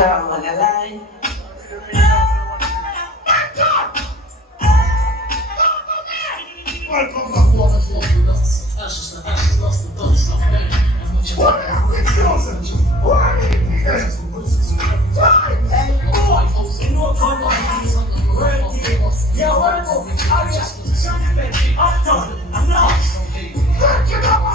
Welcome back, wonderful. Ashes lost the thoughts of man. What are we chosen? What are we here? Yeah, we're moving. Uptown. I'm not. Thank you, I'm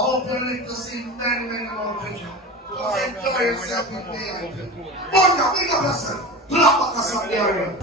hope you live to see many more people. Enjoy yourself in the day. Bunga, big up yourself. Clap back us up there.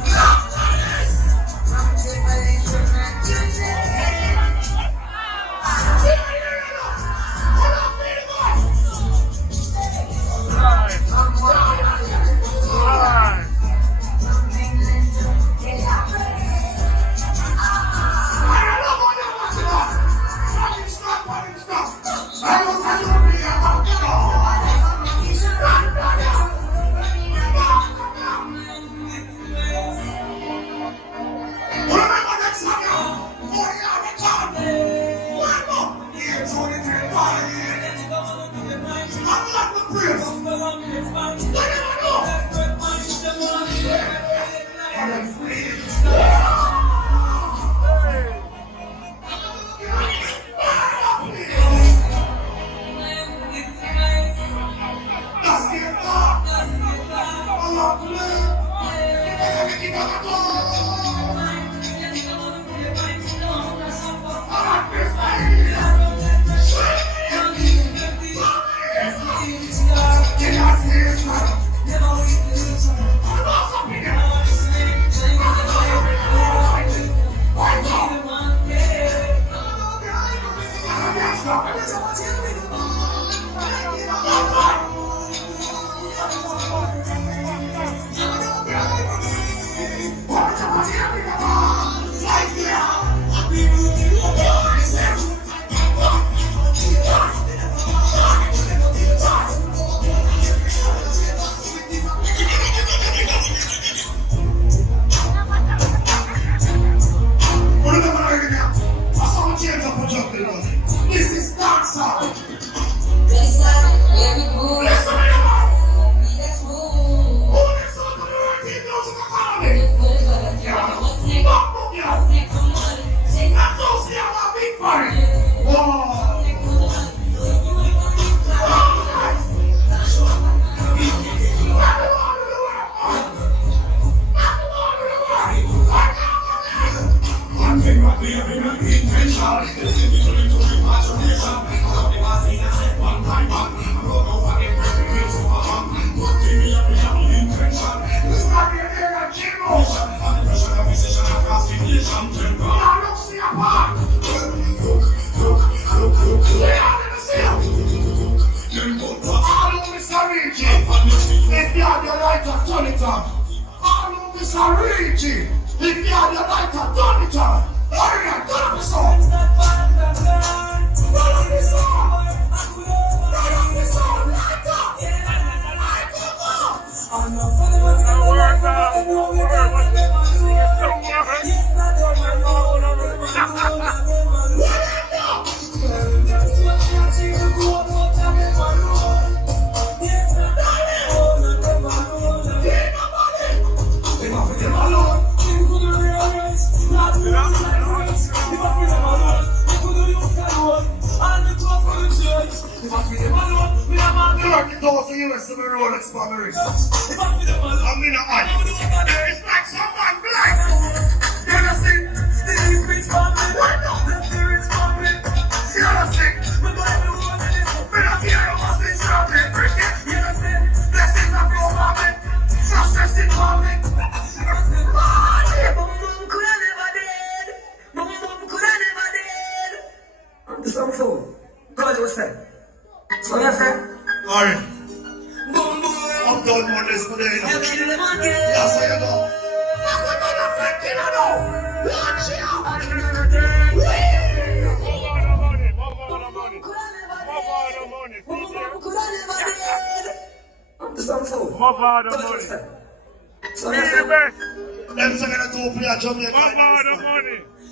This is Dancehall. If you have your lighter, turn it on. All of this are reaching. If you have your lighter, turn it on. Hurry up, turn up the song. Turn up the song. Turn up the song. Lighter. Those of you with some Rolex for my wrist. I'm in a eye. It's like someone black. You understand? Why not? You understand? We don't care about this chocolate cricket. You understand? Blessings are from mommy. Success in mommy. Boom could I never did. Boom could I never did. This song fool. God was said. So you say? Alright. Uptown Mondays for the end. That's how you go. I'm gonna freak it out. Watch out. So them say gonna do play a Jamaica.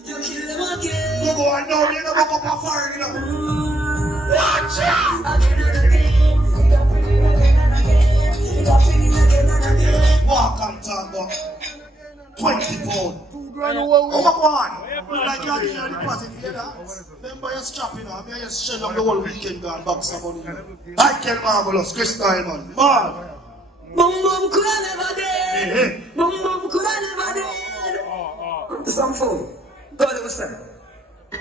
You kill them again. Go on now, you never go up far enough. Watch out. Walk and talk about 20 pounds. Oh, come on. Like you're getting a deposit here, remember you're strapping on. I'm just shell up the whole weekend gone back some money. I can marvelous, Chris Diamond. Man. Boom boom could I never did. Boom boom could I never did. Some fool. God was said.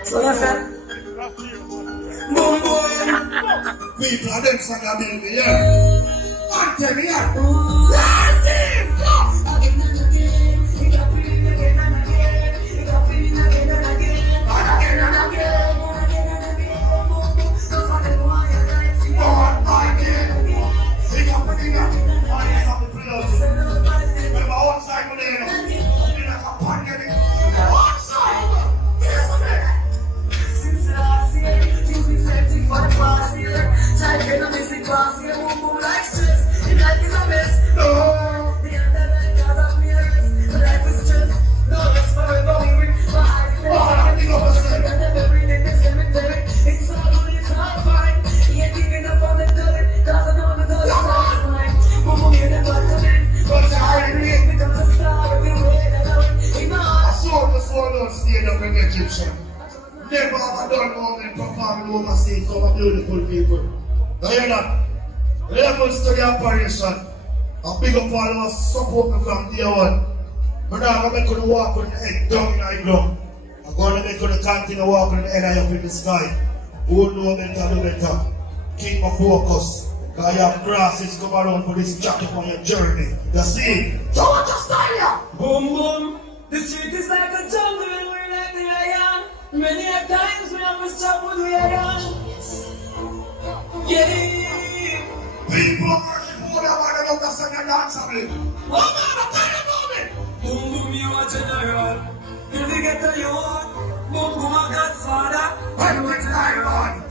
So you said? Boom, boom. People are them son of build me here. And tell me here. One team, go. Again and again. It happening again and again. It happening again and again. And again and again. And again and again. Don't forget why your life is. One again. It happening again. I have to play out. Remember outside with them. It's like a pandemic. Outside. Since last year, things been setting for the past year. Child get a missing class here, boom boom like stress. If life is a mess, no. The underlying cause of me arrest. But life is stress. No rest forever we win. But I say, I think of myself. And never bring in the cemetery. It's all good, it's all fine. He ain't giving up on the dirty. Cause I know the dirty sounds fine. Boom boom, you never come in. But I agree, becomes a star everywhere that I win. Ignore. I saw the swallow stayed up in the Egyptian. Never have I done more than performing overseas for my beautiful people. You hear that? We are going to study operation. And big up all of us support me from day one. But now I'm going to walk with the head down in the ground. I'm going to make you continue walking with the head up in the sky. Who know better, do better. Keep my focus. Because you have grasses come around for this jacket on your journey. You see? So what you style here? Boom boom. The street is like a jungle and we're like the lion. Many a times we have to stop with the iron. Yeah. People worship who they want to know the song and dance of it. What man, tell you about it? Boom boom, you are general. If you get to youth, boom boom, a godfather. When we iron.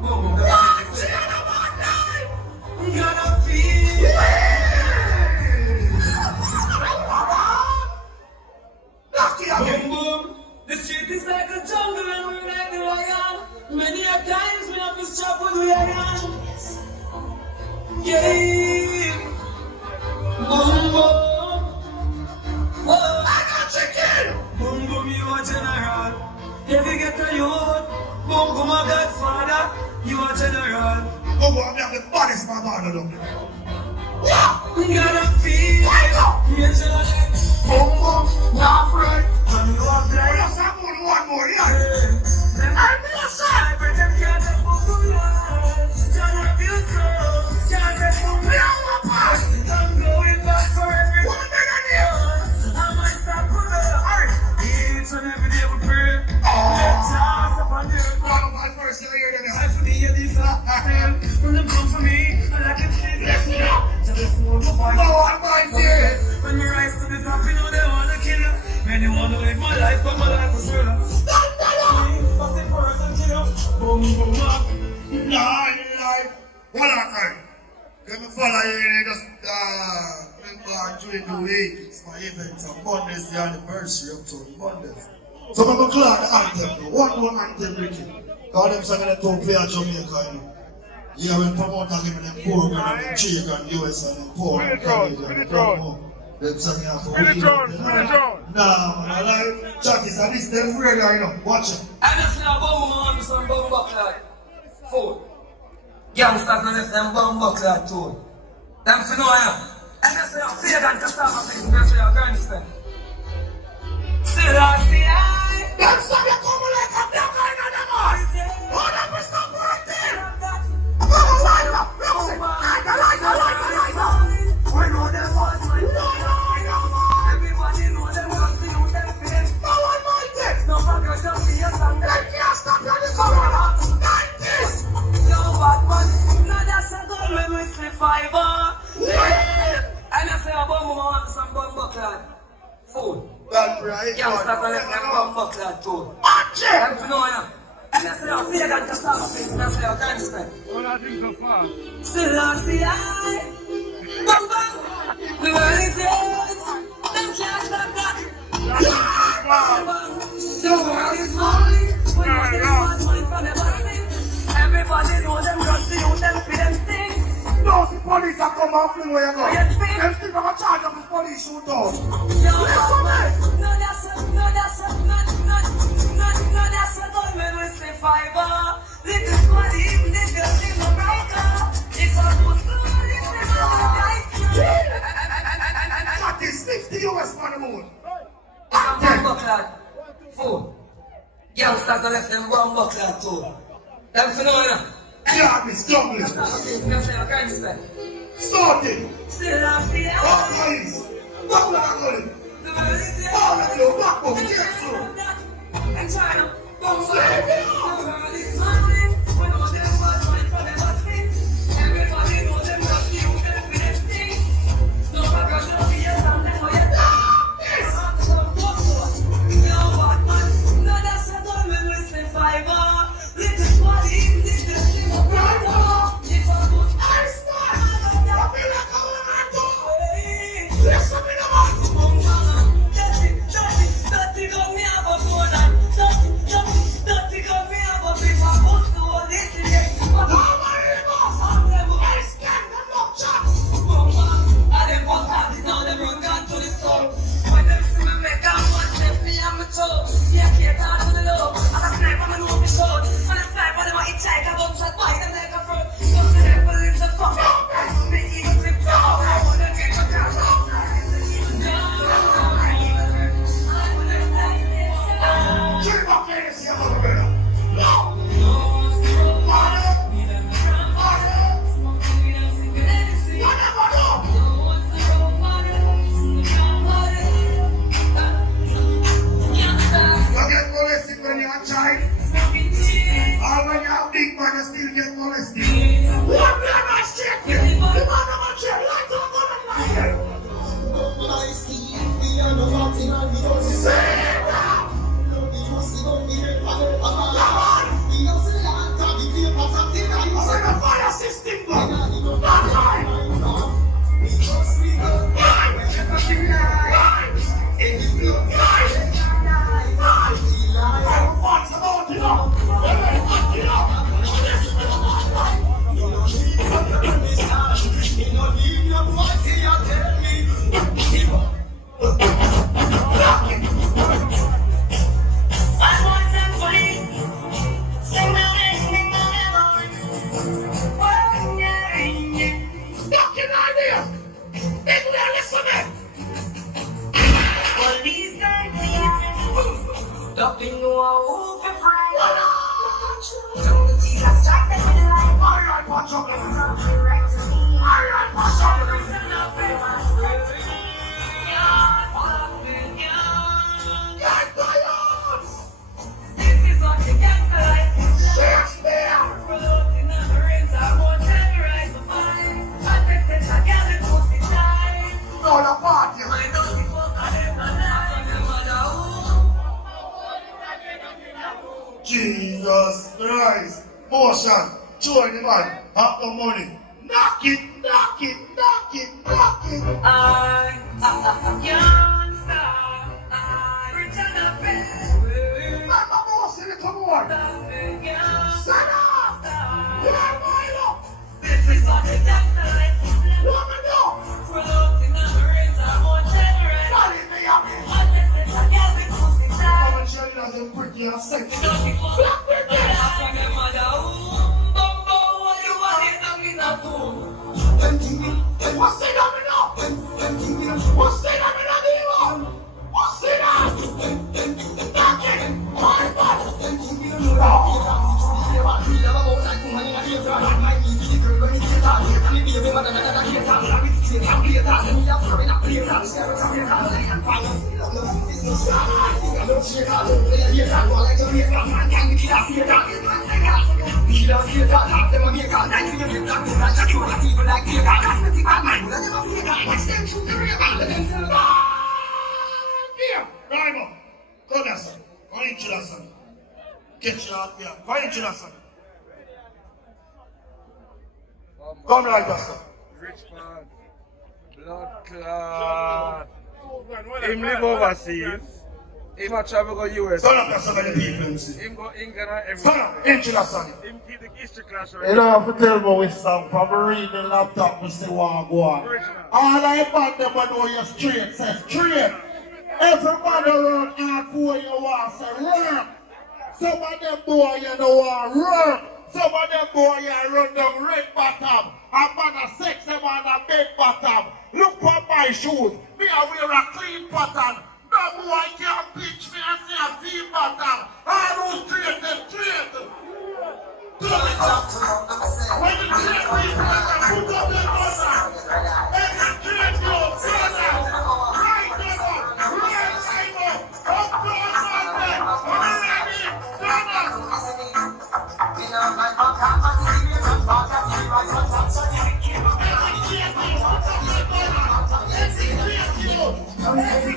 Boom boom, the one is you gotta feel. Boom boom. The street is like a jungle and we're like the lion. Many a times we have to stop with the iron. Yeah. Boom boom. Whoa, I got chicken. Boom boom, you are general. If you get to youth, boom boom, a godfather, you are general. Boom boom, I'm the baddest man out of them. Yeah. You gotta feel. You're general. Boom boom, not afraid. And you are blind. Just have one more, yeah. I'm the side. But them can't take boom boom, yeah. Can't abuse you. Can't take boom boom, yeah. I'm going back for every one thing I need. I might stop for the heart. Each and every day we pray. Let's ask upon you. One of my first year here, then I have to be a decent. When them come for me, and I can see this. Just know the voice. No, I'm right here. When we rise to the top, you know they wanna kill you. Many want to live my life, but my life is real. What's the person kill you? Boom, boom, boom. Nah, in life. What are you? Let me follow you and just during the week. It's my event on Mondays, the anniversary up to Mondays. So I'm going to clear the anthem. One more anthem, Ricky. God, them saying that don't play at Jamaica, you know. Yeah, when promoters give me them 4 grand and 3 grand US and them 4 grand Canadian, don't know. Them saying you have to win. Nah, man, I like Jackies and this, them ready, you know. Watch it. I just see a bomb on some bomb buckler. 4. Youngsters not left them bomb buckler too. Them for know ya. I just see a Fagan Cassava things, I see a grandstand. Still I see I. Them say you come like a black guy in the mouth. Oh, that was not working. Come on, light up. Look, see. Light up. We know them all. Everybody know them all. See you, them feel. No one might it. No forget to see your song. They can't stop you this corner. Like this. Yo, bad man. No, that's a gun when we see fiver. And I say a bomb on some bomb buckler. 4. That's right. Youngsters not left them bomb buckler too. Watch it. Them for know ya. And I say a Fagan Cassava things, I say a grandstand. Well, I think so far. Still I see I. Bang bang. The world is yours. Them can't stop that. Bang bang. The world is mine. When you get one money from never sing. Everybody know them got to you, them for them things. Those the police are come and fling where you go. Yes, me. Them still have a charge of the police shootout. Yo, no, that's a gun when we say fiber. Little squad, even if you see no breaker. It's a good story, it's a dice. That is 50 US on the moon. Bomb buckler. 4. Youngsters don't left them bomb buckler too. That's phenomenal. Yeah, Miss Jungle. Sorted. Still I feel Oh, please. Don't let her go in. All of you, back up, get through. I'm trying to Save it up. the world is mine. When all them bad minds for them must think. Everybody know them love you, them for them things. No matter how you yes and them or yes. No bad man, no that's a diamond with the fiber. Little body, little thing of brighter. If I was I start. I feel like I want to do. Listen me now. Dirty got me have a phone and dirty got me have a paper post to all this today. I stand them up, chaps. And them post parties now them run gone to the soul. When them see me make a one step me and my toe. Yeah, can't talk to the low. And I snipe on my nose be short. And I snipe on them I eat tight. I don't shot by them like a fruit. Come to them but it's a fuck. Me even flip down. I wanna get a car. Keep up there, see how we're better. No. You get molested when you're a child. Or when you're a big man, you still get molested. What we are not straight here. The man of a chair, like to go and lie. Say it now. I'm gonna fire system, bro. Not right. Nothing no who for free. Don't Jesus strike them with life. Alright, watch out. Right to me. Alright, watch out. Get tired. This is what the gangster life is like. Shakespeare. Floating on the rings, I won't terrorize the mind. I tested my gal and pussy time. No, the party. I know the fuck of them and I from the mother who. Jesus Christ. Motion. Join the man. Have the money. Knock it, knock it, knock it, knock it. I can't stop. I return a bed. I'm a boss in the commode. Shut up. Yeah, my love. This is what the gangster life is like. What me do? Floating on the rings, I won't terrorize. Follow me up here. I tested my gal and pussy time. Come and show you as a pretty and sexy. Don't be fucked. Black with I this. from your mother who. Bumbo, what you want it, I'm in a fool. What's it on me now? What's it on me now? What's it on? Knock it. My God. Right, go there, son. Go into that, son. Get you out here. Go into that, son. Come right there, son. Rich man, blood clot. Him live overseas. Him a travel go US. Son up there, son, of the people, see. Him go England and everything. Son up, into that, son. Him keep the history class You right. don't have to tell me which song. From reading the laptop, we still want to go on. All I about them I know you're straight, say straight. Everybody run hard for you want to say work. Some of them boy you know want work. Some of them boy you run them red bottom. I'm on a sex them on a big bottom. Look for my shoes. Me I wear a clean pattern. No boy can't pitch me and say a clean bottom. All who straight, they straight. When you see it, put up your buzzer. Every drink you, brother. Right them up, right side up. Up close on them. Already,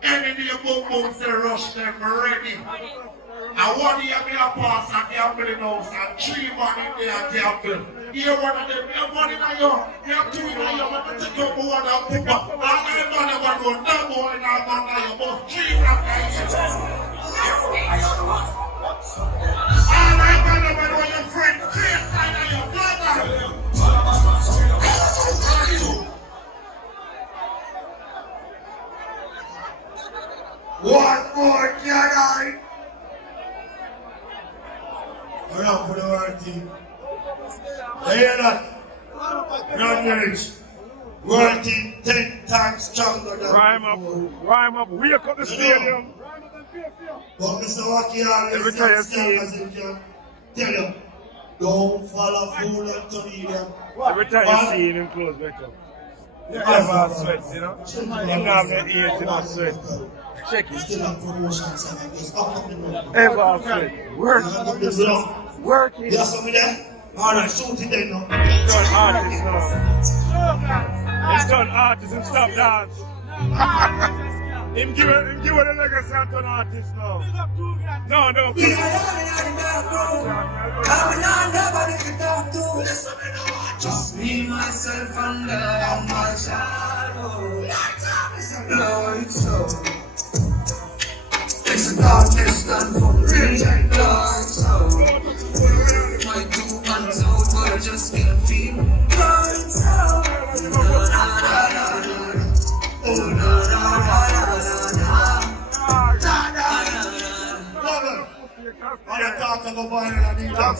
any day boom boom say rush them ready. And 1 year me a pass and gambling house and 3 man in there gamble. Here one of them, you have 1 in a year, you have 2 in a year, but you take up 1 and put up. And you don't ever know, no more in a man in your both 3 and 9. All I got to know your friend, 3 and your brother. What more can I? Hold on for the world team. You hear that? Non-marriage. World team 10 times stronger than Rhyme up, wake up the stadium. But Mr. Wacky always Every time you see as if you tell you, don't follow fool and to lead them. Every time you see him close back up. You never sweat, you know? You never have no ears, you don't sweat. Check it. Still have promotions and just up the road. Ever sweat. Work. Work it. You have something there? Alright, shoot it then now. It's done artists now. It's done artists and stop dance. Him give it the legacy and turn artist now. No. Just me, myself, and my shadow. No, it's so. It's the darkness done from rich and dark. So my 2 hands out, but I just can't feel. Lights out. When you talk about vinyl and you talk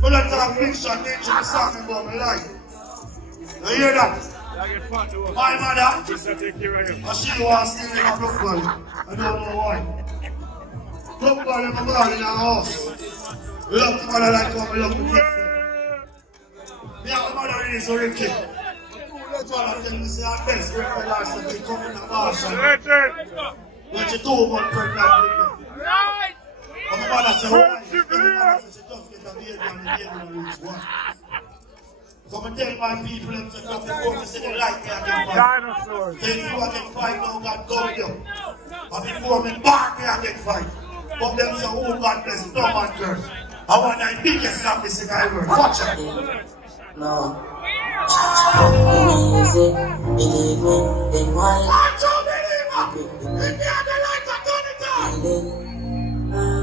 when I talk fiction, nature is talking about my life. You hear that? My mother, she was still in a football. I don't know why. Football in my blood in our house. We love the mother like how we love the kids. Me and my mother is so rich. That's why I tell me say our best friend for life that they come in a marshal. When she 2 months pregnant with me. But my mother said, why? My mother said she just get a baby and the baby will reach 1. So I tell my people them say just before me see the light they can fight. Dinosaurs. Then you can fight now God go with you. And before me back they can fight. But them say oh God bless no man curse. I want the biggest song this in my world. Watch it. No. Easy, believe me, then why? Watch out, believer! If you have the light, turn it on!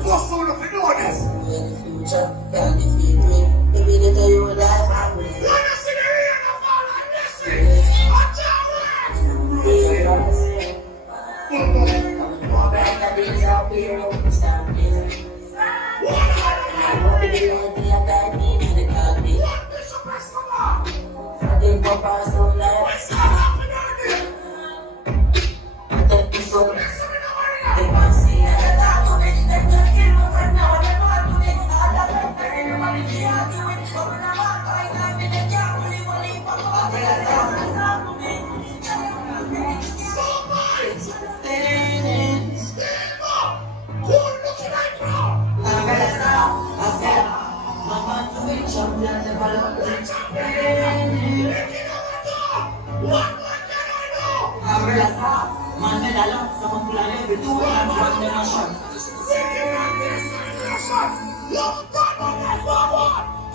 What's all of you know this? In the future, can defeat me. Maybe they tell you what I've had with. You wanna see the real of all of this? Watch out! More bright than days out here, stand here. I want to be like me, I got me, and I got me. I think Papa so nice. I think he's so nice. They want to see that I'm not doing it. They just can't look at now. They're not doing it. I'm not doing it. Everybody see I'm doing it. But when I'm out, I can't be the cat. When you want to Papa, I feel like I'm not doing it. Stand up! Who looking like now? I'm gonna stop. I said, Mama, do it. Champion, never look like champion. What more can I know? I'm gonna stop. Man, men a lot. Some people are never do it. I'm one them a shot.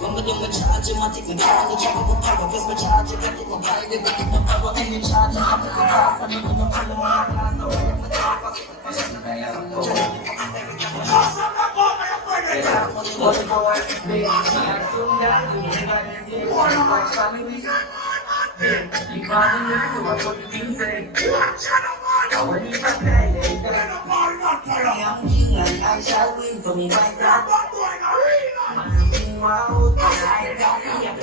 When we do my charge, I take my car, I drop my power, guess my charge, I take my body, they take my power, any charge, I take the gas, I'm gonna follow my class, I'm gonna I shall win for me right now. Wow, I got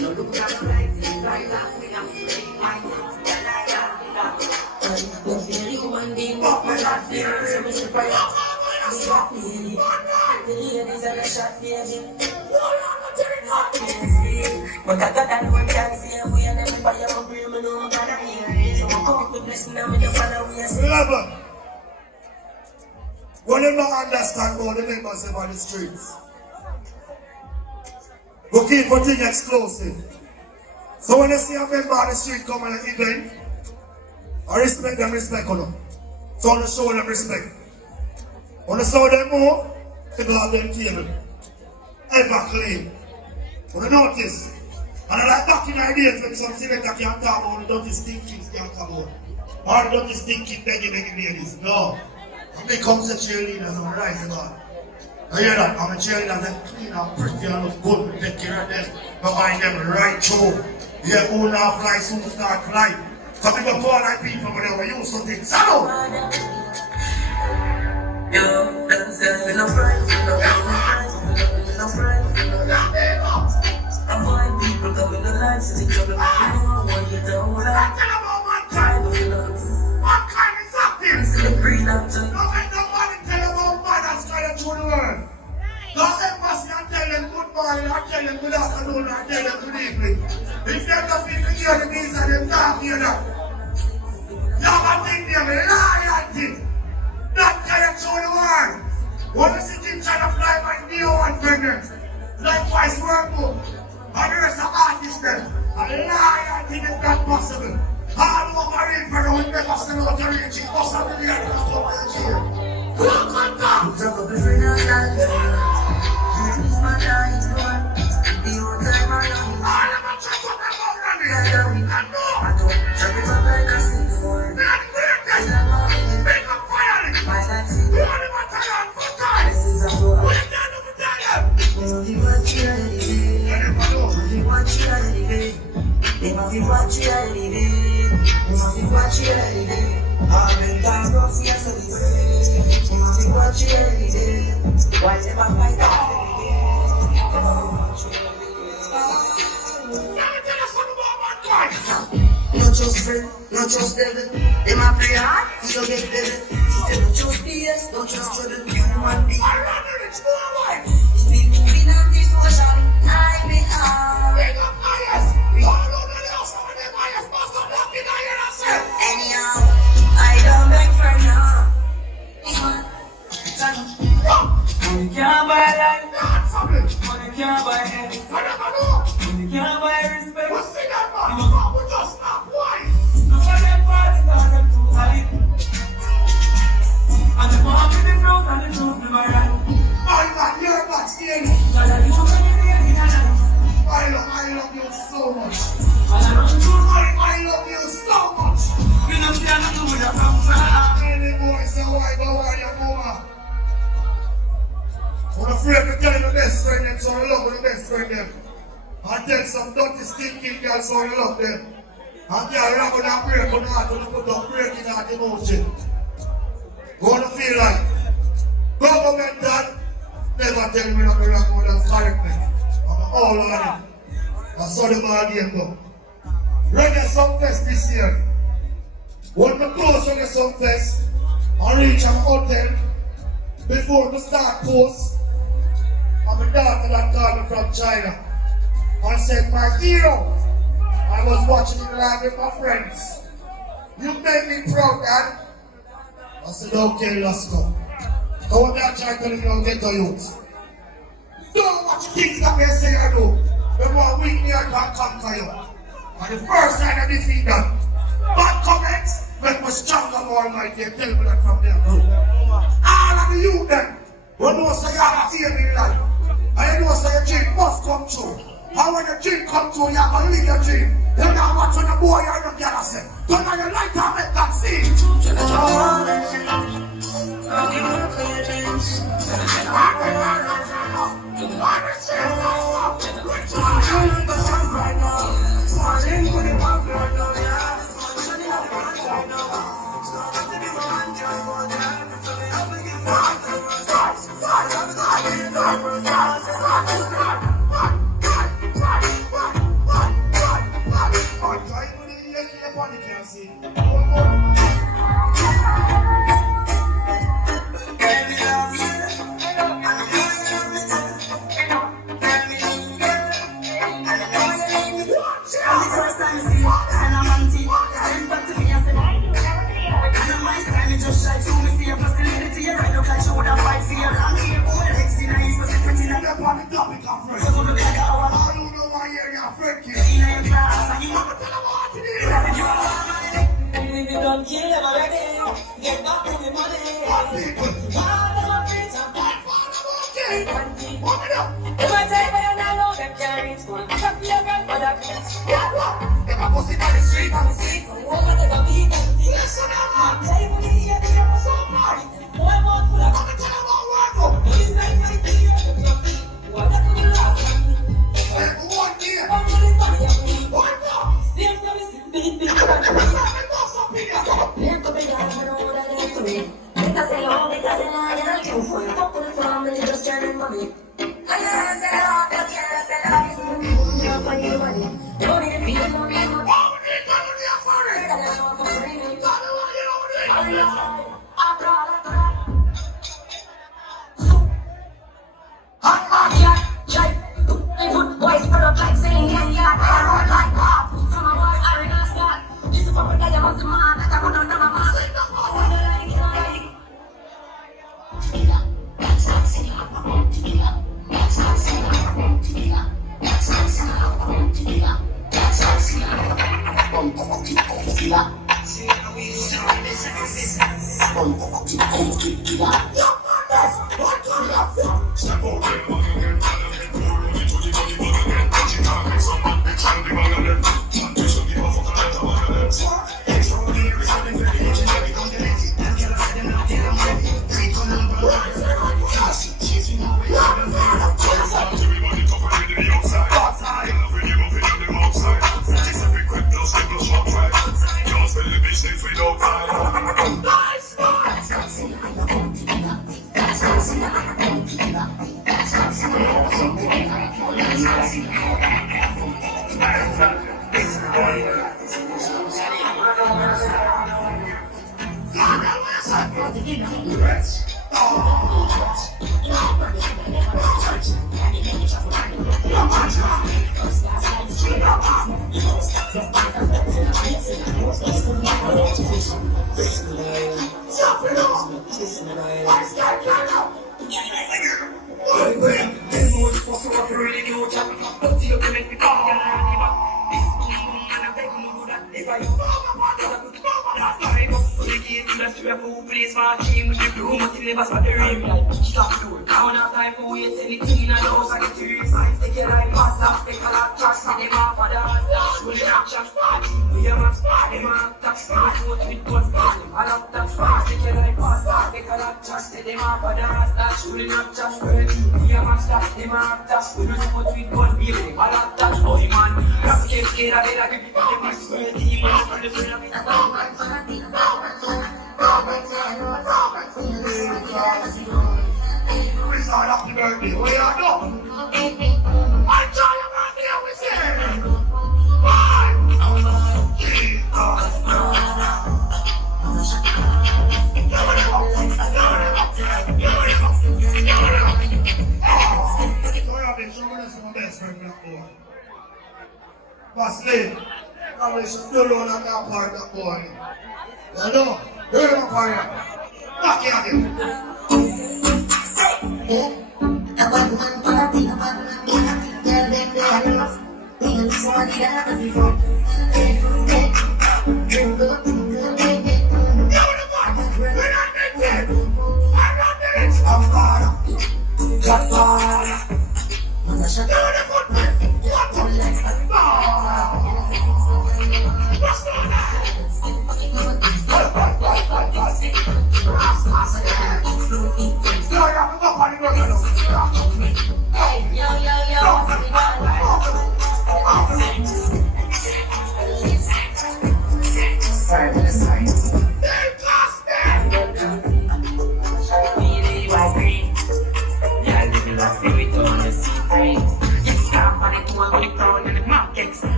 no look at the right, right now, we have to make my Don't fear human being, but my God fear. So we should pray. They got me. The ladies are the shot, baby. But I got that one chance here. We are never by your brain, and no one can hear it. So I'm coming to blessing them with the follow we are saying. When you don't understand about the members of the streets, we keep things exclusive. So when you see a member on the street come on an event, I respect them, respect them. So I show them respect. When you saw them move, people have them table. Ever clean. When you notice, and I like back in the days when some selector can't talk about the dirty stinkings can't talk about. Or the dirty stinking begging ladies. No. I become a cheerleader, so I'm rising God. I hear that. I'm a cheerleader that clean and pretty and look good. We take care of them. We find them right through. Yeah, who now fly, soon start fly. So people poor like people when they were used to things. So yo, dancing with no friends, no friends. Avoid people coming to lights and each other. You know what you don't like. what kind of something? Celebrate that Don't let nobody tell about mothers trying to the world. Don't embassy and tell them good morning, or tell them good afternoon, or tell them good evening. If they're not people hear the needs of them, don't hear that. Y'all got to think they're loyalty. Not tell them the world. When you see them trying to fly by new one pregnant, likewise workbook, and the rest of artists them, a loyalty is not possible. All over in for the one never sell out the range, it must have been here to come over the jail. Look at that! Drop up the friend of that this my night, the old time I know. All of them just talk about running. I know. I don't drop it up like I see before. They are greatest. Make up firing. My life is You only want to learn for time. this is a floor. What is that to tell them? If you want you anyway, You never know. if you want you anyway, if you want you anyway, if you want you anyway, I'm in that rough yesterday. If you want you anyway, why never fight that anyway? If you want you anyway. Let me tell you something about mankind. Not just friend, not just devil. They might pray hard, you don't get devil. She said, not just BS, not just trouble, human being. I run the rich boy wife. It's been moving on this social, I be hard. Big up IS. All over the house, some of them IS must have locked in here and said, Anyhow, I don't beg for now. Money can't buy life, not something. money can't buy health, I never know. money can't buy respect. We see that man. We just stop. Why? Look at them party cause I'm too high. And the bomb with the fruit and the truth never run. My God, you're not scared. Cause I do anything in a life. I love you so much. And I don't choose I love you so much. you know stand up with a come Any boy say why go why your mama. I'm afraid to tell the best friend them so I love the best friend them. And tell some dirty stinking girls so I love them. And they are rapping and break on heart and put up breaking heart emotion. Gonna feel like government that never tell me nothing wrong with that correct me. I'm all on it. I saw the ball game go. Reggae Songfest this year. When we close Reggae Songfest, I reach an hotel before we start post. And my daughter that called me from China and said, my hero, I was watching you live with my friends. You made me proud, Dad. I said, okay, let's go. So what I'm trying to tell you now, get to youth. Don't watch things that they say I do. They want weak me and can't conquer you. And the first time I defeat them, bad comments make me stronger more almighty and tell me that from there. All of the youth then, when you say you have a aim in life, and you know say your dream must come true. And when your dream come true, you have to live your dream. You can't watch when the boy or the girl say, turn on your light and make that scene. I'm trying to see. on the topic of friends. I don't know why you're your friend, kid. I'm gonna tell them what to do. If you don't kill them already, get back to the money. What people? All them a preach and Warm it up. if I tell you I know them can't reach school, I can feel your grandmother kiss. Yeah, what? If I pussy on the street, Come see, come over to the beat and think. listen up. Tell you what you hear, you hear so much. Boy, more full of I'm gonna tell them what work. police like my video, you can see. What that could be last time. One year. Come to this body of me. One more. Same to me, big, big, I'm gonna go for people. Let to be down, I know that it's to me. Because they all, because they lie, and I can for you. Fuck with the family, just turning money. I never said all, but yeah, I said all. You're for your money. Don't need to feel no need. Oh, we need to do the offering. I don't know for free. Tell them what you know, we need. Hot, hot, yeah, shake. Good boys, put up like saying, yeah, yeah, I like pop. From a boy, I realize that. This is from a guy, I'm a man, I don't know, I'm a man.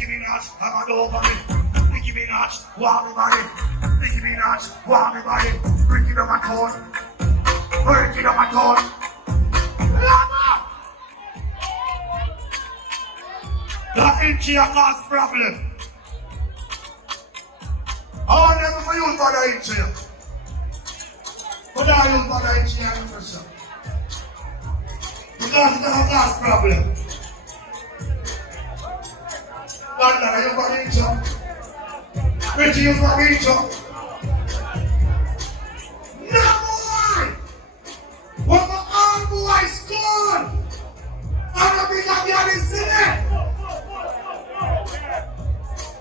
Nicki Minaj, I'm all over me. Nicki Minaj, want me body. Nicki Minaj, want me body. Break it on my core. Break it on my core. Lama! That ain't your last problem. I want them to use for the inch here. But I use for the inch here in pressure. Because it's a last problem. London, I use for the inch here. Richie use for the inch here. No boy! When the old boy scored, I'm a big happy at this city.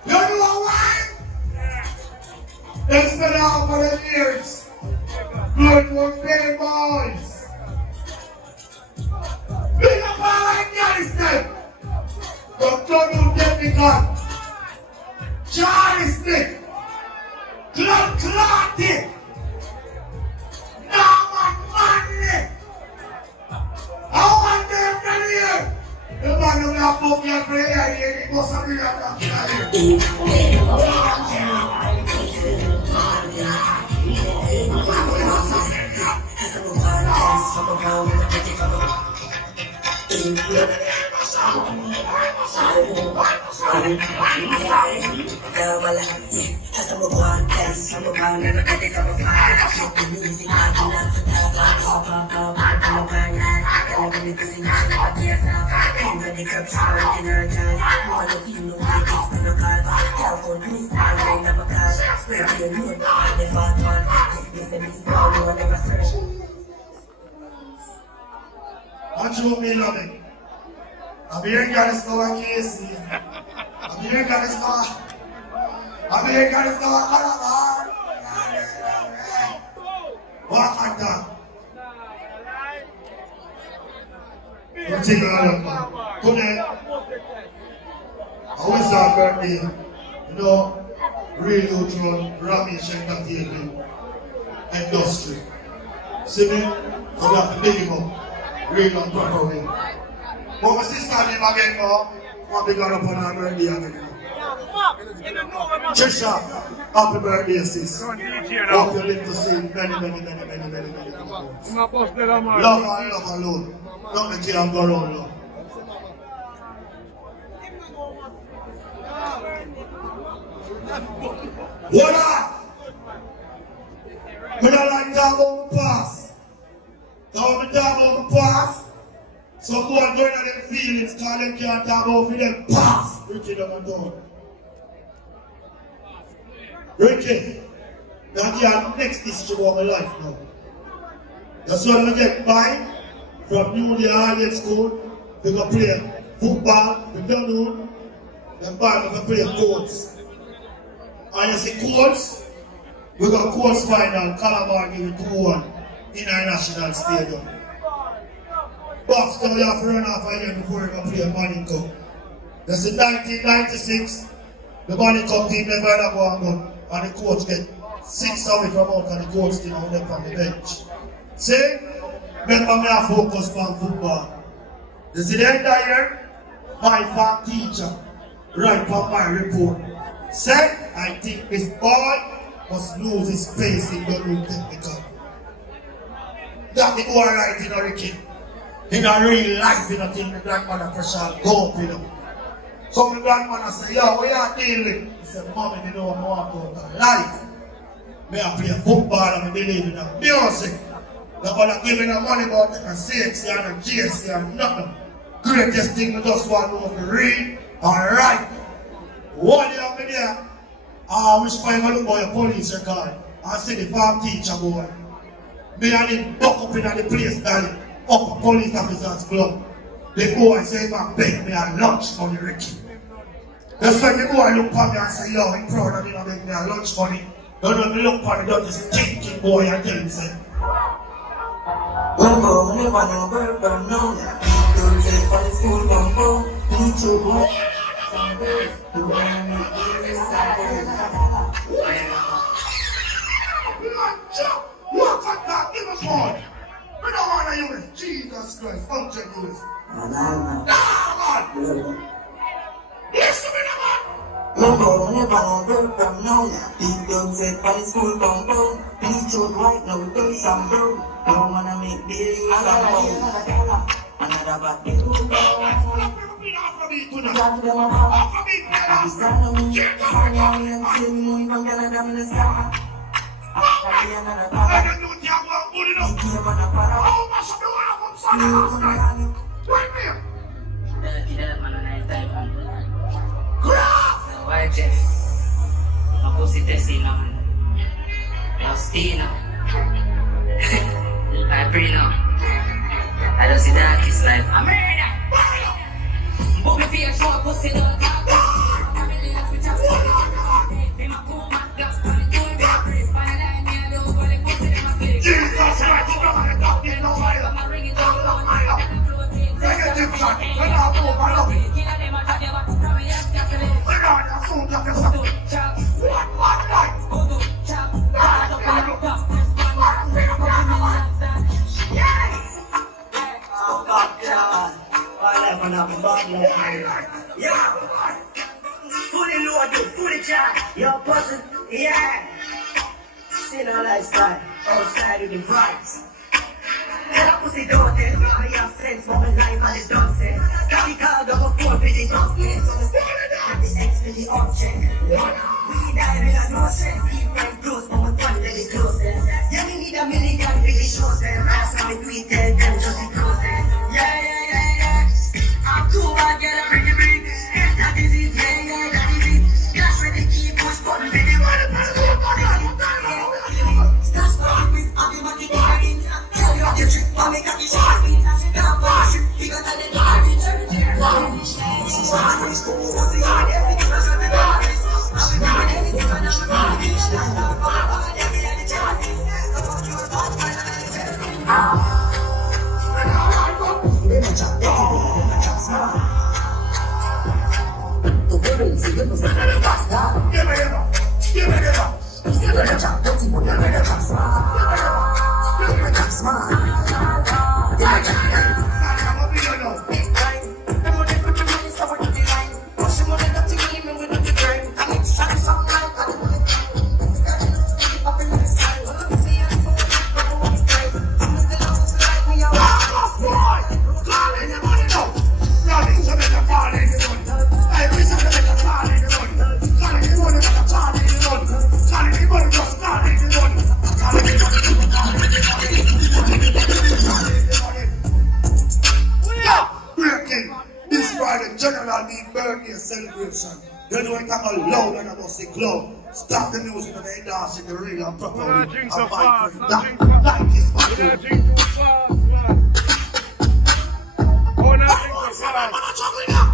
You know why? They spent out for the years. Good for big boys. Big up all Afghanistan. But don't you get me gun. Charlie stick. Clotted. Now I'm money. I want them from here. The man who have put me for here, he must have been up here. What you me loving? I'm here got this go on Casey. I'm here got this go. I'm here got this go on Calabar. What like that? You take it out of me. Come here. I always have birthday. You know, real outro, Ramesh Entertainment industry. See me? So we have to big him up. Real and proper way. But my sister name again now, I'm big up on her birthday again. Trisha, happy birthday sis. Hope you live to see many. Love alone. Don't let you go around now. What up? We don't like talk about the past. Now we talk about the past. So go and go into them feelings because them can't talk about them past. Richie don't know. Richie, that's your next issue of my life now. That's when we get by from New Year school. We go play football, we don't know. Then by we go play courts. And you see courts, we got courts final, Calabar give it 2-1 in our national stadium. Box now you have to run off a year before you go play Money Cup. That's in 1996, the Money Cup team never had a go and go. And the coach get 6 away from out and the coach still on them on the bench. See? Remember me I focus on football. You see the end of year? My farm teacher write on my report. Said, I think this boy must lose his space in the room technical. That the boy right in our kid. In a real life, you know, till the grandmother pressure go up, you know. So my grandmother say, yo, what you dealing? He said, Mommy, you know, I want to go to life. Me I play football and I believe in the music. Nobody give me no money about it, and CXC and a GSC and nothing. Greatest thing we just want to know to read and write. One year me there, I wish I look for your police record. I see the farm teacher boy. Me and him buck up in the place darling. Up a police officer's club. The boy say, man, beg me a lunch money, Ricky. That's when the boy look at me and say, yo, I'm proud of me to beg me a lunch money. Don't look at the dirty stinking boy and tell him, say, Bumbo, never know, but no. Don't say for the school, bumbo. Need to go. You want me look at that, give us one. We don't want to use it. Jesus Christ, function use it. No, man. Listen to me, man. never know where from now. Big dog said by the school compound. Bleach out white, now turn some brown. Now wanna make the use some pound. Another bad day. God them a fuck. I'm stand on me. I'm young, see me from Canada, I'm in the summer. After the another power. He came on a power. Why Jeff? Ako si Tessie naman. Faustino. Prino. I don't see that kiss life. I'm ready. But me feel sure pussy don't talk. I'm really happy to talk. Be my cool man, gas on the tool. Be a priest, by the line, me alone, but the pussy in my face. Jesus Christ, you don't want to talk in no while. I'm ringing down, Reggae Egyptian, when I move, I love it. When I assume that you're something. One night. Yeah, fully loaded, fully charged, you're buzzing, yeah. See no lifestyle, outside with the vibes. Tell a pussy don't test, I have sense for my life and it's done sense. Got me called up a 4 for the darkness, so it's the X for the object. We dive in a no sense, keep right close, but my body let it closest. Yeah, me need a million for the shows, them ass on me tweet, tell them just the closest. Yeah. I'm too bad, girl, I'm pretty big. That is it, yeah, that is it. Cash with the key, push button, baby, what a Stash for it, I'll be my key, tell you what you trick, I'll make a key, shot me. Can't push it, you got a little garbage. What's the yard, everything was on the garbage. I'll be doing anything when I'm a garbage. Every other chance, about your thoughts, my celebration. You know it have a loud and a musty club. Stop the music and they dance in the real and proper way. Drink so fast. Like this man. Drink too fast, man. Oh, now drink so fast. Man, I'm juggling now.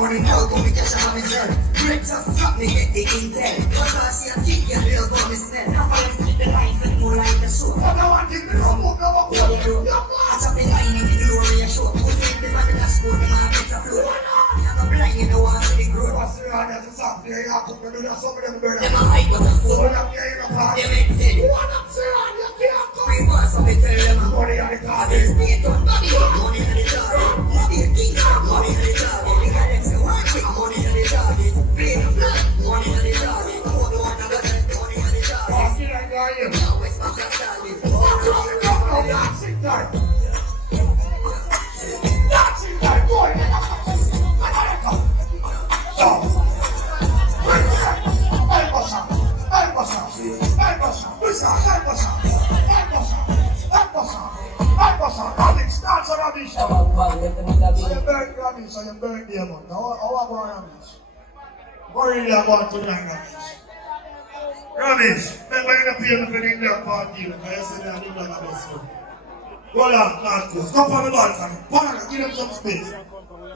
Money pressure on me girl. Break just stop me get the intel. Because she a kick your real for me snell. Now I am flip the line for more like the show. I don't want to get me no more. I chop the line in the glory of show. Put me in the back of the school, the market's a flow. I'm a blind in the water, the groove. What's the idea to stop there? You have to do that. Some of them burn. Them a hype with the So fool. you have to get in the car. Them ain't dead. What up, sir? You can't come. We want some tell them Money on the car. there's me a ton money. Money on the target. Money a king. Money on the target. We got them to work with. Money on the target. Play the flag. Money on the target. Hold on, I got that. Money on the target. Oh, see that guy here? Now it's not just target. That's it, guy. That's it, guy. Boy, I gotta come. So, wait a second. Hey, bossa. Hey, bossa. Hey, bossa. Listen, hey, bossa. Hey, bossa. Hey, bossa. Hey, bossa. Rubbish. That's a rubbish. So you burn rubbish, so you burn the amount. Now, how about rubbish? What really I want to learn rubbish? Rubbish. Remember you don't pay me for the Indian party, because you said I didn't know my best friend. Go down, not close. Go on the balcony. Banana, give them some space.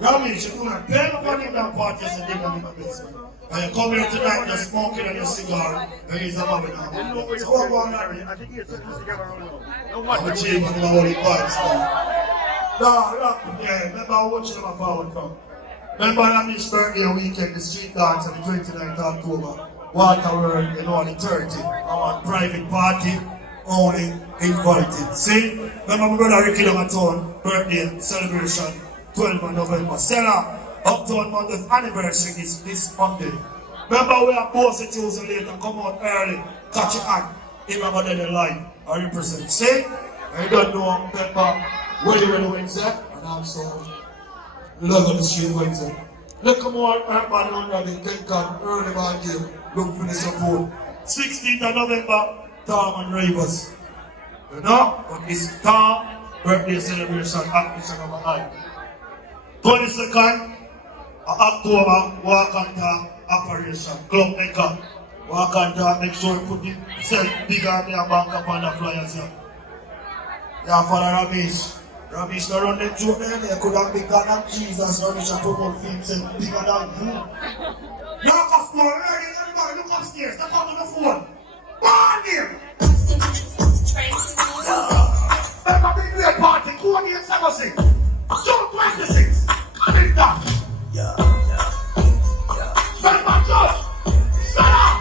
Rubbish, you do not pay me for the Indian party, so they don't know my best friend. And you come here tonight just smoking on your cigar, and he's a man now. So what about that? I think he's together around now. I'm a chief and I'm a holy vibes now. No, yeah, remember I watched them a forward come. Remember on this birthday weekend, the street dance on the 29th of October. Water World, you know, on the 30th. I'm on private party, only invited. See? Remember my brother Ricky Lamaton, birthday celebration, 12th of November. Stella, Uptown Monday's anniversary is this Monday. Remember we are both Tuesday later, come out early, catch your hand, even my dead alive, I represent. See? I don't know, remember, Ready Wednesday, and also Love on the Street Wednesday. Look more urban under the Kenkan early ball game. Look for the support. 16th of November, Tom and Ravers. You know? But it's Tom birthday celebration at Mission Number 9. 22nd of October, walk on top operation. Club Maker. Walk on top, make sure you put yourself bigger than your bank up on the flyers here. Yeah, Father Ramesh. Ramesh not run them joke there. They could have been God and Jesus. Ramesh and promote himself bigger than you. Now come floor, everybody look upstairs. They come to the phone. Born here. Remember big great party, 276. June 26. Come in down. Remember George. Stand up.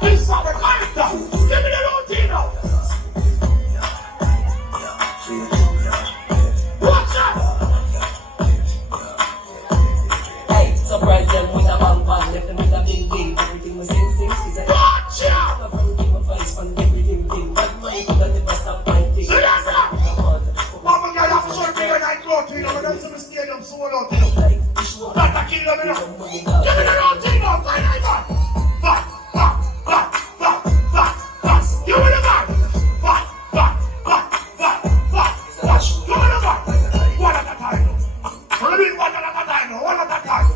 This is the character. Give me the routine now. Watch out. Hey, surprise them with a bang bang, left them with a bing bing. Everything was sing. Watch out. Everything was face fun, everything ding. But my God, never stop fighting. See that now? Mama girl have to show bigger night cloth, you know, when them see the stadium sold out, you know. Not a killer, you know. Give me the routine now, fight, fight, fight. Fight, fight, fight, fight, fight, fight. Give me the fight. Fight, fight, fight, fight, fight. Give me the fight. One at a time. What do you mean one at a time? One at a time.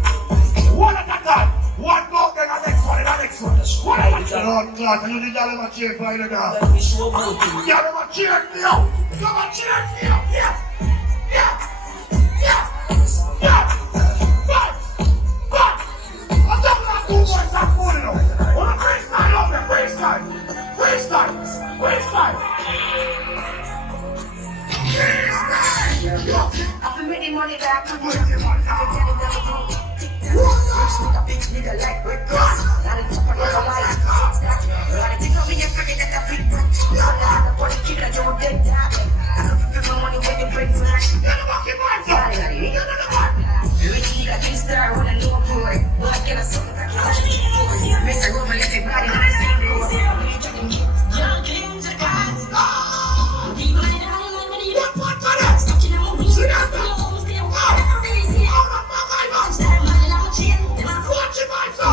One at a time. One go, then the next one, and the next one. One at a time. Lord God, you need to have a cheer for you now. Let me show you. You have a cheer for you. You have a cheer for you. Yeah. Yeah. Yeah. Yeah. Fight. Fight. I'm talking about 2 boys that phone, you know. On a freestyle up there, freestyle. Freestyle. Freestyle. I've been making money back. I'm Where's your money? a big nigga like Rick Ross. Not a top of the life. I think I'll be a freaking at the feet. I'm a body kid, I do a dead time. I can fulfill my money when you break flash. You're the fucking vibes up. You're the vibes. Rich kid, I can't start when I know I'm poor. But I get a song that I can't watch it. Miss a room and let it body on the same floor. Young kings are gods. What part of that? See that stuff? Watch your vibes up.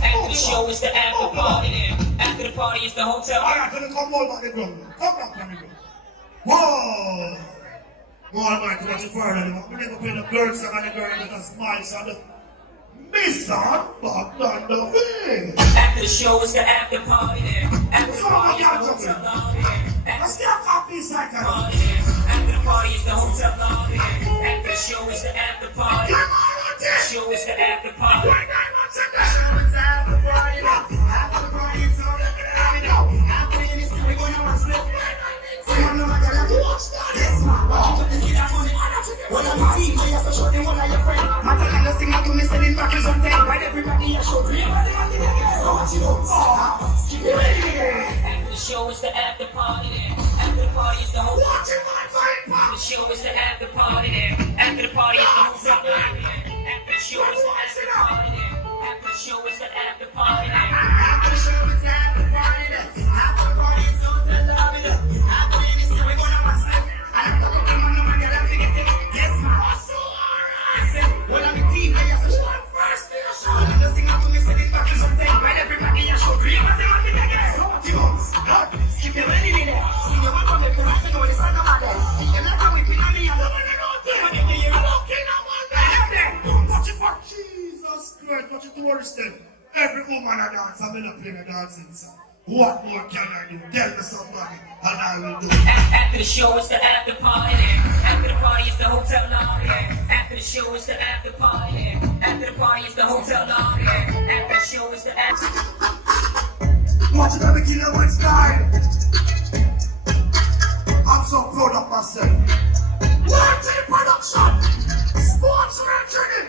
After the show is the after party then. After the party is the hotel. Alright, gonna come more back the drum. Come back, come here. Whoa! More back to what you further. We never play the girl song and the girl with a smile so the miss on back down the way. After the show is the after party then. After the party is the hotel. hotel lobby. After the show is the after party. Show is the after party. After the show is the after party there. After the party is the whole the show is the after party there. After the party is the whole party there. After the show is the after party there. After the show is the after party there. After the show is the after party there. After the party is so to love it. After this we gonna watch it. I don't know what I'm gonna get out of it. Yes, my so alright. Well, I'm the team, I have to show up first. I'm just singing to me, sing it back to something. Right, everybody, you show dream. I say, what did I get? So what you want? Skip your money in there. See you want to make the right to know the sun of my day. You're not going to be on the other one. Jesus Christ, what you do understand? Every woman a dance, I'm not playing a dancing song. What more can I do? Tell me somebody, and I will do it. After the show is the after party there. After the party is the hotel lobby there. After the show is the after party there. After the party is the hotel lobby there. After the show is the after. Watch it, baby, kill one style. I'm so proud of myself. One team production. Sports reggae.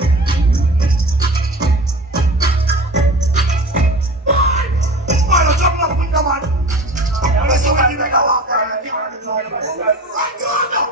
Fine. Jump up with the man. Let's go and make a walk there. Right on now.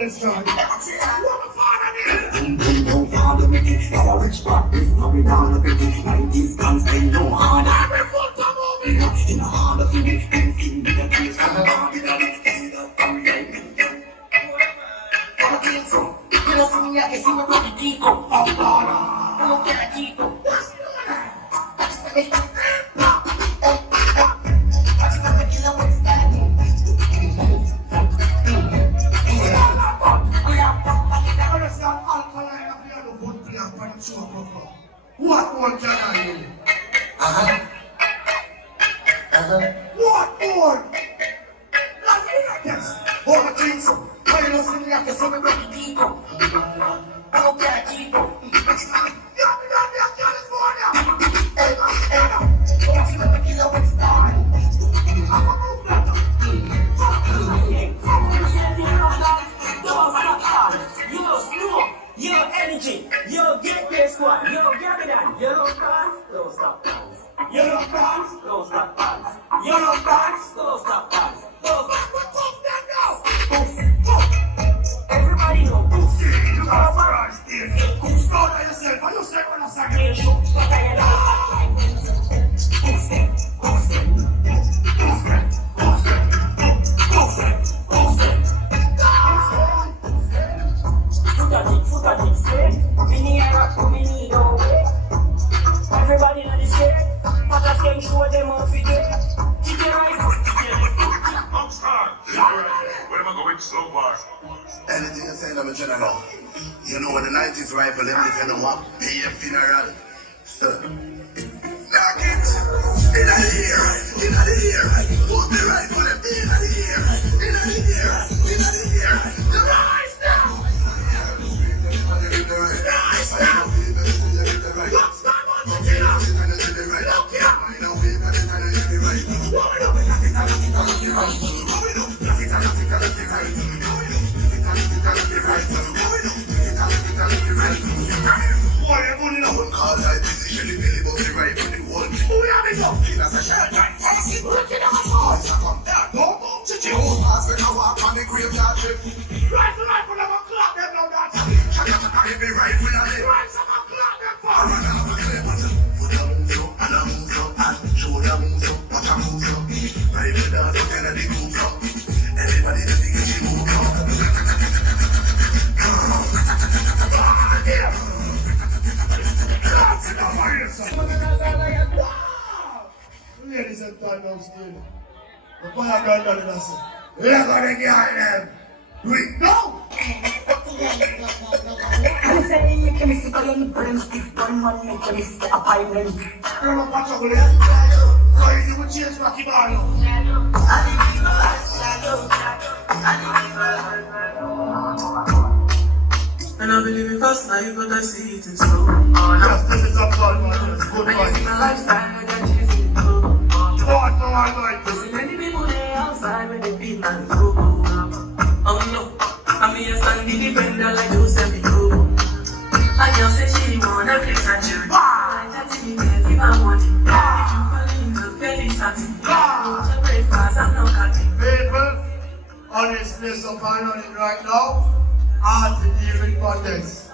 This time. What more can I do? What more? Nothing like this. All the things. Why you listen to the same way people? I don't care, people. Yo, energy, yo, get this one, yo, get it on, yo, dance, don't stop dance, yo, dance, don't stop dance, yo, dance, don't stop dance, don't stop dance, everybody know, you are surprised, who's going to yourself, what you say when I say everybody know this shit. But I can show them off again. Keep your eyes on. Where am I going so far? Anything you say, I'm general. You know when the 90s rifle, them defend them up, pay a funeral. So, knock it. In the ear, in the ear. Put the rifle in the ear. In the ear, in the ear. The rise now. Rise now. What's that one to do? Look here. I know we're going to be right. What we do? the group up. Everybody that think she move up. Ladies and gentlemen, the fire gone in us. We're gonna get them. We go! I'm saying you can miss it, you're not bring stiff one man, you can miss the appointment. I'm not patch up with it. Crazy with change back in And I believe in fast life, but I see it in slow. Yes, this is a fun one. It's good And you see one. my lifestyle, I got cheesy in slow. What no one like this? See many people there outside when they feel like slow. Oh no, I'm here standing defender like Joseph Ito. I just say she wanna fix and chill. I just see me if I want it. If you fall in love, belly satin. Don't breakfast, I'm not cutting. People, honestness upon on it right now. Hard to deal with abundance.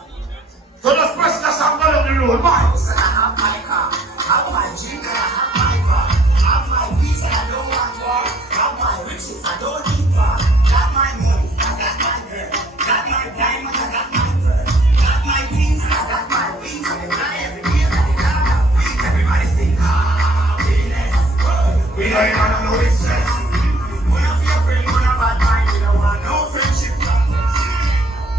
So let's press the song down the road, man. I have my car, I have my drink, I have my bar. I have my peace, I don't want war. I have my riches, I don't need war. Got my money, I got my girl. Got my diamonds, I got my pearl. Got my things, I got my wings. And I every year, I got my feet. Everybody sing happiness. We don't even know it's stress. One of your friends, one of our time, we don't want no friendship.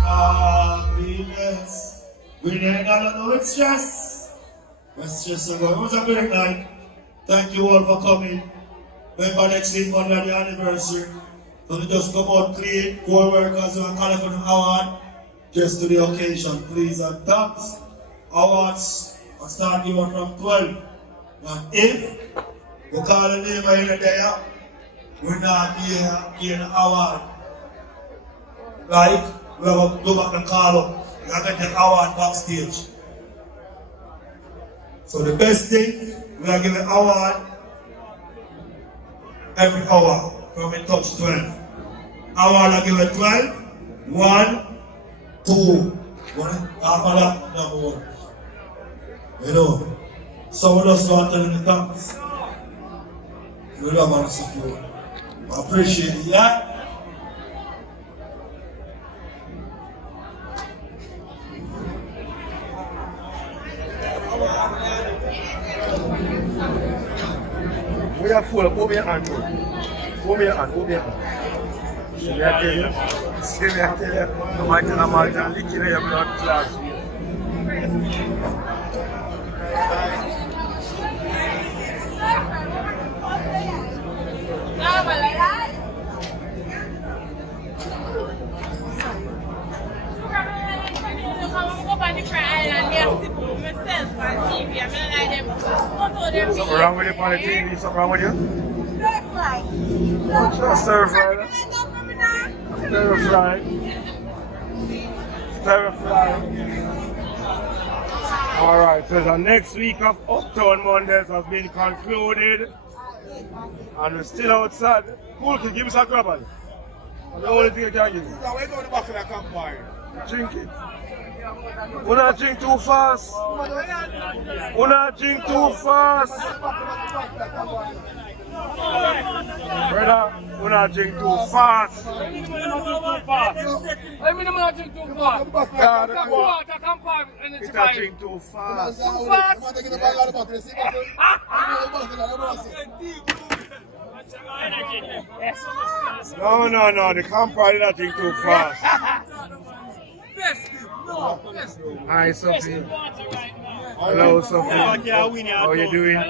Happiness. We ain't gonna know it's stress. Let's just go. It was a great night. Thank you all for coming. Remember next week Monday the anniversary. So we just come out clean, co-workers who are collecting an award just to the occasion, please. And thanks. Awards will start giving from 12. And if we call the name of the day, we're not getting an award. Like, we have to do back the call up. We have to get an award backstage. So the best thing, we are giving an award every hour from a touch 12. Award are given 12, 1, 2. 1, half of that, number 1. You know, some of us want to tell the thanks. We love and support. I appreciate it, yeah? We are full of your hand. Over your hand. See me, I tell you. I'm like an American licking your blood class. Something wrong with you on the TV? Something wrong with you? Stir fry. Stir fry. Stir fry. Alright, so the next week of Uptown Mondays has been concluded. And we're still outside. Cool, can you give me some grab on it? That's the only thing I can give you. Now we're going to back of the campfire. Drink it. We not drink too fast. We not drink too fast. Brother, we not drink too fast. I mean, I'm not drink too fast. God, Come water, come pop, and we it's not fine. drink too fast. Too fast. No, the campfire did not drink too fast. Hi, Sophie. Hello, Sophie. How are you doing?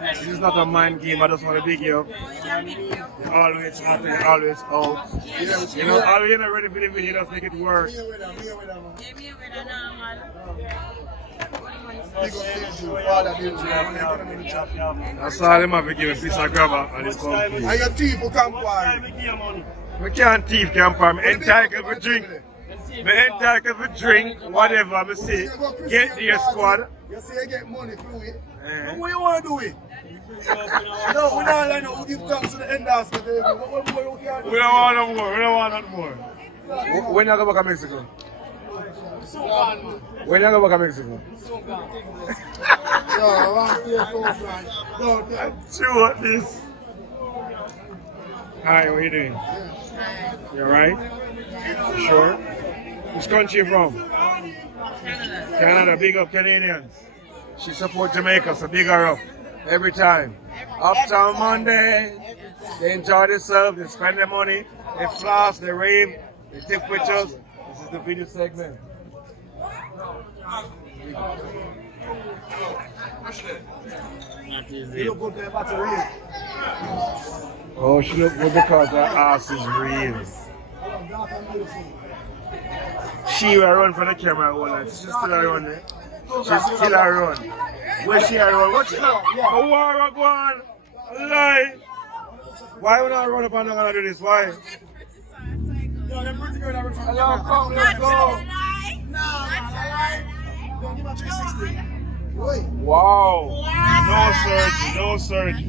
This is not a mind game. I just want to big you up. You're always happy, you're always out. You know, all you're not ready for the video, just make it work. That's all them have to give a piece of grabber and it's complete. I got tea for campfire. We can't thief campfire. I'm entitled for drink. I'm entitled for drink, whatever. I say, get the squad. You say you get money through it. Eh. What you want to do it? No, we don't like no. We give thanks to the end basket. What more you can do? We don't want no more. We don't want no more. When you go back to Mexico? When you go back to Mexico? No, I want to go France. No, See what this? Hi, what you doing? You alright? You sure? Which country you from? Canada, big up Canadians. She support Jamaica, so big her up. Every time. Uptown Monday. They enjoy themselves, they spend their money, they floss, they rave, they take pictures. This is the video segment. Oh, she look good because her ass is real. She will run for the camera all night. She's still a run there. She's still a run. Where she a run? What she know? Oh, war go on. Lie. Why would I run up and not gonna do this? Why? Hello, come, let's go. Wow. No surgery.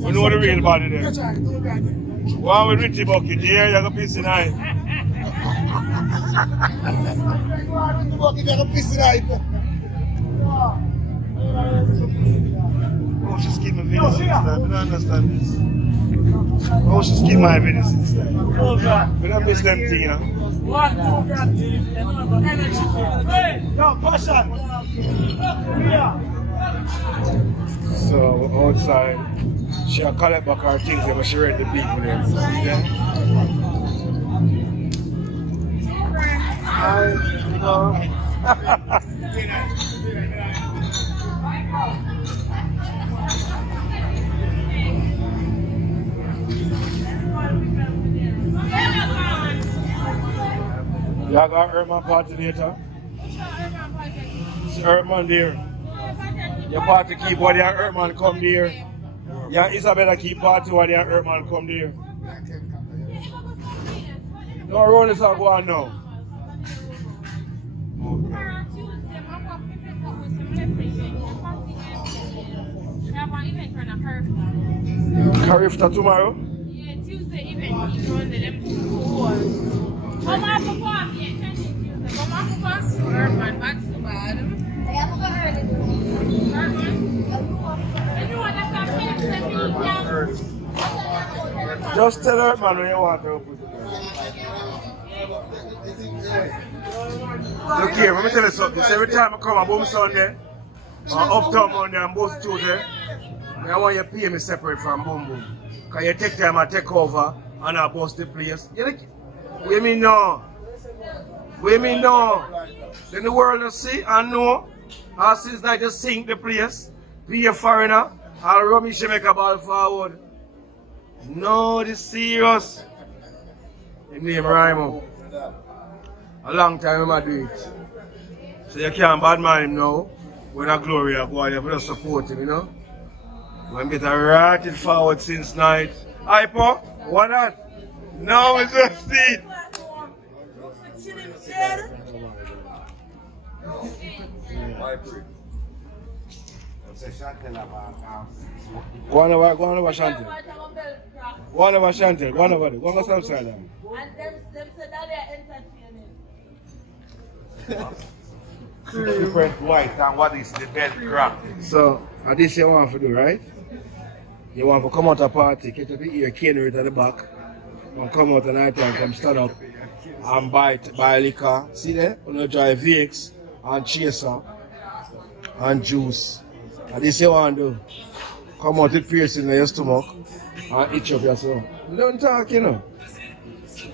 We know the real body there. Wow, with Richie Bucket here, you're gonna piss tonight. Oh, she's keep my videos instead. I don't understand this. Oh, she's keep my videos instead. We don't miss them thing, you know. So outside, she'll collect back her things when she read the people there. Yeah. Y'all got Earthman party later? It's Earthman there. Your party keep while your Earthman come there. Your Isabella keep party while your Earthman come there. No, roll this up one now. Carifta tomorrow? Yeah, Tuesday event. Come on for pop, yeah, come on for pop. Urban, back to bad. Just tell her, man, when you want to open it. Look here, let me tell you something. Every time I come, I boom Sunday, or uptown Monday, and both Tuesday, I want you to pay me separate from Boom Boom. Because you take time, I take over, and I bust the place. We mean no. We mean no. Then the world will see and know. As since I just sink the place, be a foreigner, I'll run me Jamaica ball forward. No, this serious. His name Raimo. A long time I do it. So you can't bad man him now. When a glory I go out, you have to support him, you know. I'm getting ratted forward since night. Hyper, what not? Now it's just it. Go on over Chantel. Go on over Chantel. Go on over there. Go on outside there. And them said that they're entertaining. Different white and what is the bed crack? So, this you want to do, right? You want to come out a party, get up your cane right at the back, and come out at night time, come stand up and buy liquor. See there? You know, drive VX and chaser and juice. And this you want to do. Come out with piercing in your stomach and itch up yourself. Don't talk, you know.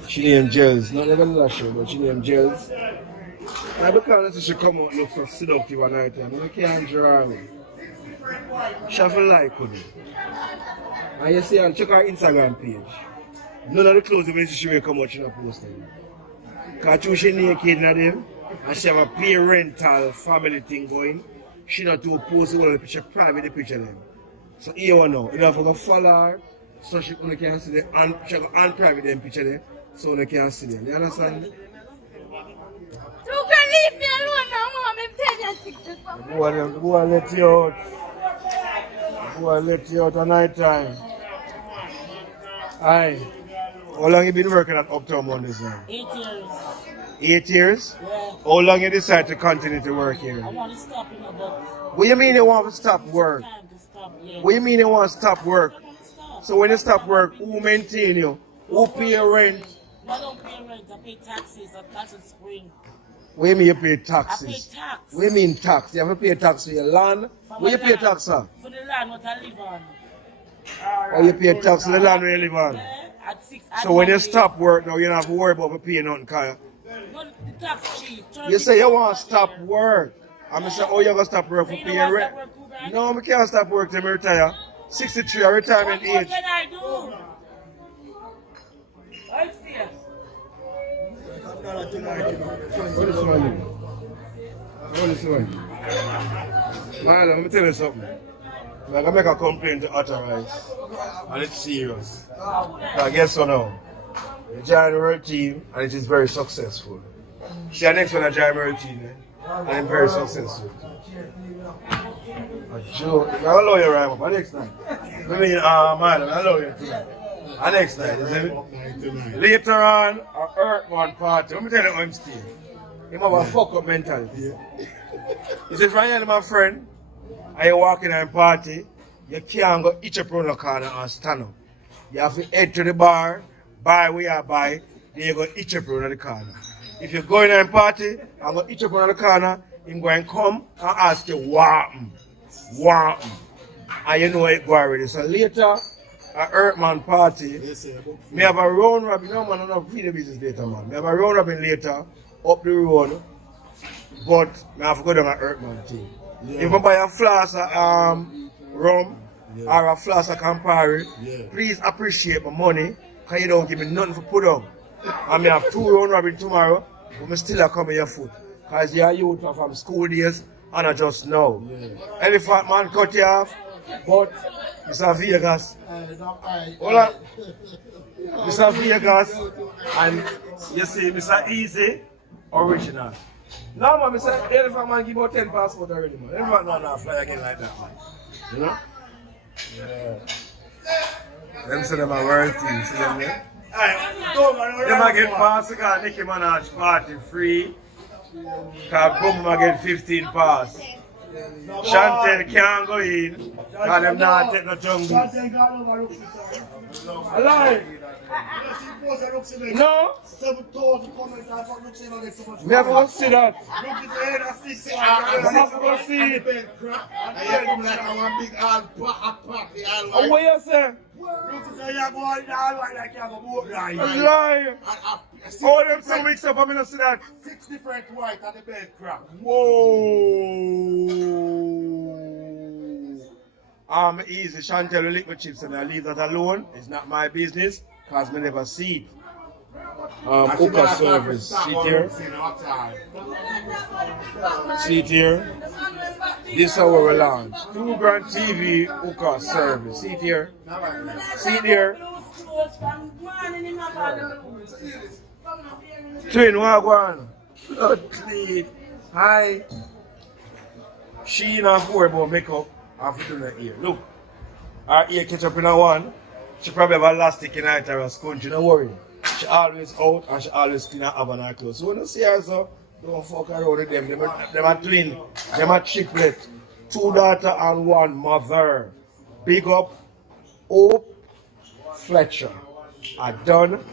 She named Gels. Not even that show, but she named Gels. And because she come out look so seductive at night time, you can't draw her. She feel like with it. And you see and check her Instagram page. None of the clothes when she will come out, she not posting. Because she naked in them, and she have a parental family thing going. She not to post all the picture, private the picture them. So here you know, you have to follow her, so she can see them, and she can unprivate them picture there, so they can see them. You understand? You can leave me alone now, Mom. I'm telling you. The boy let you out. The boy let you out at night time. Aye. How long you been working at Uptown Mondays now? 8 years. 8 years? Yeah. How long you decide to continue to work here? I want to stop in a book. What do you mean you want to stop work? Time to stop, yeah. What do you mean you want to stop work? Stop. So when you stop work, who maintain you? Who pay your rent? I don't pay rent, I pay taxes, that's in spring. What do you mean you pay taxes? I pay tax. What do you mean tax? You have to pay tax for your land? What you pay tax for? For the land what I live on. Or you pay tax for the land where you live on? Yeah, at 6. So when you stop work now, you don't have to worry about paying nothing, Kaya. No, the tax cheap. You say you want to stop work. I'm say, oh, you're going to stop work for You paying don't want to rent. stop work, Kugan? No, I can't stop work till I retire. 63, retirement What age. can I do? I'm serious. What is wrong with you? What is wrong? Man, let me tell you something. I'm going to make a complaint to Authorize. And it's serious. Now, guess what now? You join the world team and it is very successful. See, the next one I join the world team, and I'm very successful. A joke. I'm going to allow you right up. And next night. I mean, man, I'm going to allow you tonight. And next night, you see me? Later on, a Earthman party. Let me tell you how I'm still. He have a fuck up mentality. He said, from here, my friend, and you walk in a party, you can't go each up around the corner and stand up. You have to head to the bar, buy where you buy, then you go each up around the corner. If you go in a party and go each up around the corner, he's going to come and ask you, what happened? And you know it go already. So later, a Earthman party, me have a round robin, no man, I don't video business later, man. Me have a round robin later, up the road, but I have to go down an Earthman thing. If I buy a flask of rum or a flask of Campari, please appreciate my money, because you don't give me nothing for put on. And I have 2 round robin tomorrow, but I still come in your foot. Because you're youth from school days, and I just know. Elephant man cut you off, but Mr. Vegas. Hold on. Mr. Vegas, and you see Mr. Easy, original. No man, Mr. Elephant man give out 10 passport already, man. Elephant not fly again like that, man. You know? Yeah. Them say them a world team, see them there? Them a get pass because Nicki Minaj party free. Because Boom get 15 pass. Chantel can't go in because them not take no jungle. Alive! No? 7,000 comments I thought Luxie don't get so much. We never want to see that. I'm not going to see it. I hear them like I want big party. And what you say? Luxie say you're going down like you're going to boat ride. Lie. All them two mix up, I'm going to see that. 6 different white and the bed crack. Whoa. Easy. Chantel will lick my chips and I leave that alone. It's not my business because I never see it. Hookah service. See it here? See it here? This is how we launch. 2 grand TV hookah service. See it here? See it here? Twin Wagwan. Blood Hi. She not worry about makeup after doing her ear. Look. Her ear catch up in a one. She probably have elastic in her or a sponge. Don't worry. She always out and she always clean her have on her clothes. So when you see her so, don't fuck around with them. Them are twin. Them are triplet. 2 daughters and 1 mother. Big up Hope Fletcher. Are done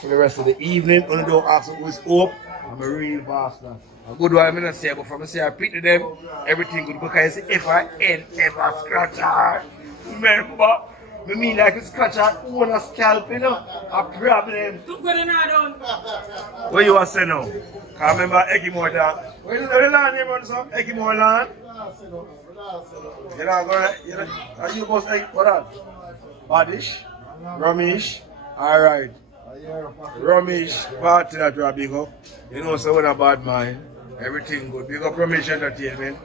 for the rest of the evening. Only don't ask who is Hope. I'm a real bastard. A good one I'm gonna say, but from say I pick to them, everything good because if I ain't ever scratch her. Remember? I mean like a scratch her own a scalp, you know, a problem. What you want to say now? I remember Eggy Moore that. Where is the land name on some? Eggy Moore land? You know, are you both like what that? Badish? Ramesh? Alright. Ramesh, party that you are big up. You know, so when a bad mind, everything good. Big up Ramesh Entertainment.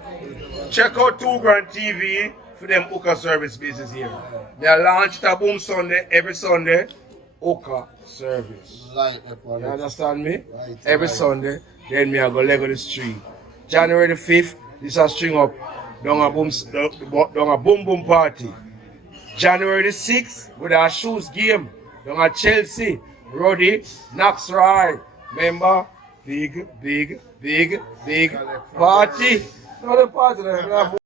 Check out 2 Grand TV for them hookah service business here. They launch a Boom Sunday, every Sunday, hookah service. You understand me? Every Sunday, then me I go leg on the street. January the 5th, this is string up down a boom boom party. January the 6th, with our shoes game, down at Chelsea, Roddy, Knox Rye. Remember? Big party. Not a party.